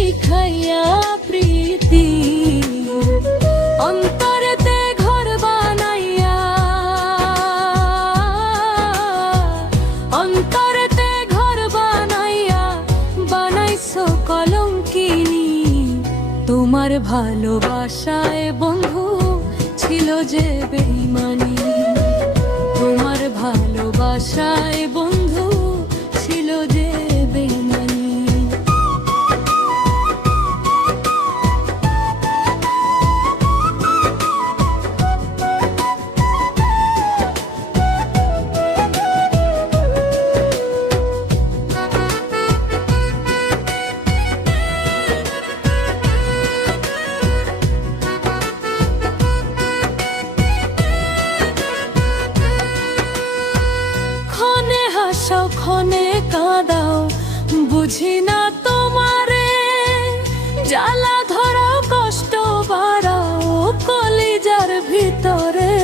শিখাইয়া প্রীতি অন্তরেতে ঘর বানাইয়া, অন্তরেতে ঘর বানাইয়া বানাইছো কলঙ্কিনী। তোমার ভালোবাসায় বন্ধু ছিল যে বেঈমানি, তোমার ভালোবাসায় বন্ধু ছিল যে বেঈমানি। ক্ষণে হাসাও ক্ষণে কাঁদাও বুঝি না তোমারে, জ্বালা ধরাও কষ্ট বাড়াও কলিজার ভিতরে।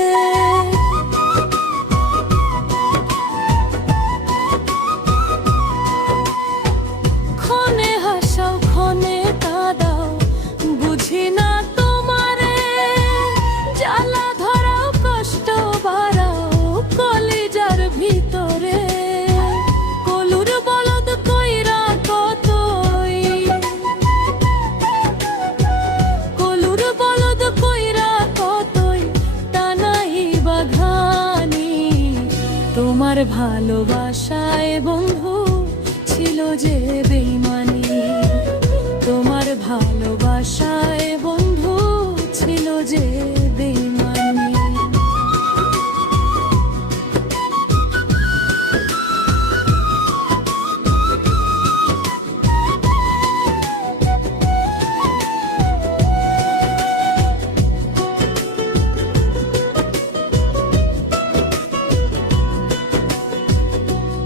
ক্ষণে হাসাও ক্ষণে কাঁদাও বুঝি না তোমারে, জ্বালা ধরাও কষ্ট বাড়াও কলিজার ভিতরে। কলুর বলদ কইরা কতই, কলুর বলদ কইরা কতই টানাই বাঘানি। তোমার ভালোবাসায় বন্ধু ছিল যে বেঈমানি, তোমার ভালোবাসায় বন্ধু ছিল যে বেঈমানি।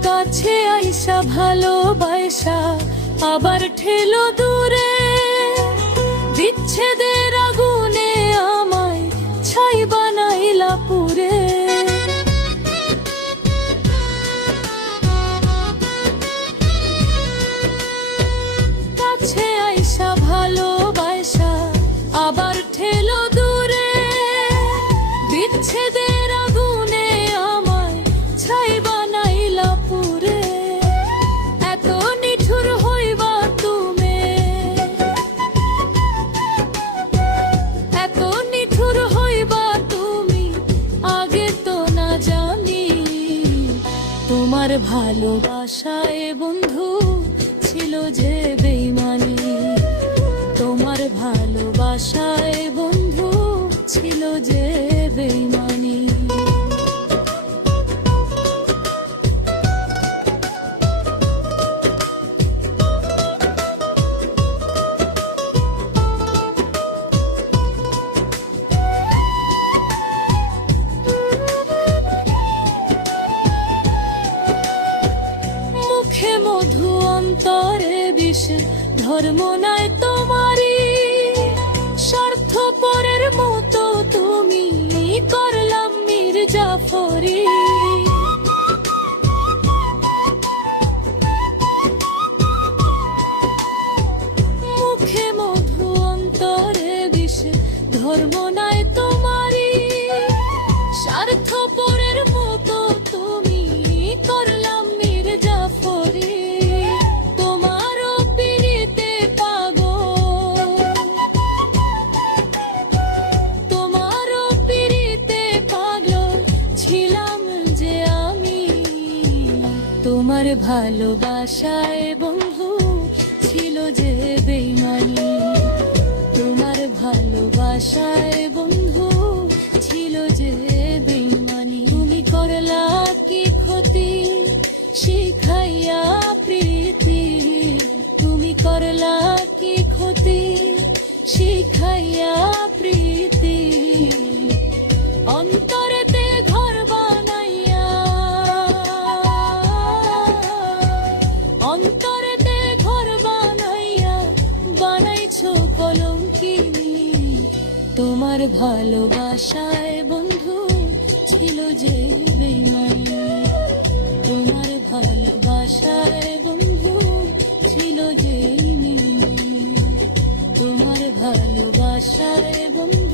কাছে আইসা ভালোবাসা আবার ঠেলো দূরে, বিচ্ছেদের আগুনে আমায় ছাই বানাইলা পুরে। কাছে আইসা ভালোবাসা আবার ঠেলো দূরে, বিচ্ছেদের আগুনে আমায় ছাই বানাইলা পুরে। এত নিঠুর হইবা তুমি, এত নিঠুর হইবা তুমি আগে তো না জানি। তোমার ভালোবাসায় বন্ধু ছিল যে বেঈমানি, তোমার ভালোবাসায় বন্ধু ছিল যে বেঈমানি। মুখে মধু অন্তরে বিষ, ধর্ম নাই তোমারি, স্বার্থপরের মতো তুমি করলাম মির্জাফরি। মুখে মধু অন্তরে বিষ, ধর্ম নাই তোমারি, স্বার্থপরের মতো তুমি করলাম মির্জাফরি। তোমারও পিড়িতে পাগল, তোমারও পিড়িতে পাগল ছিলাম যে আমি। তোমার ভালোবাসায় বন্ধু ছিল যে বেঈমানি, তোমার ভালোবাসায় বন্ধু ছিল যে বেঈমানি। তুমি করলা কি ক্ষতি শিখাইয়া প্রীতি, তুমি করলা কি ক্ষতি শিখাইয়া প্রীতি। অন্তরেতে ঘর বানাইয়া, অন্তরেতে ঘর বানাইয়া বানাইছো কলঙ্কিনী। তোমার ভালোবাসায় বন্ধু ছিল যে বেঈমানি, তোমার ভালোবাসায় বন্ধু ছিল যে বেঈমানি। ভালোবাসায় বন্ধু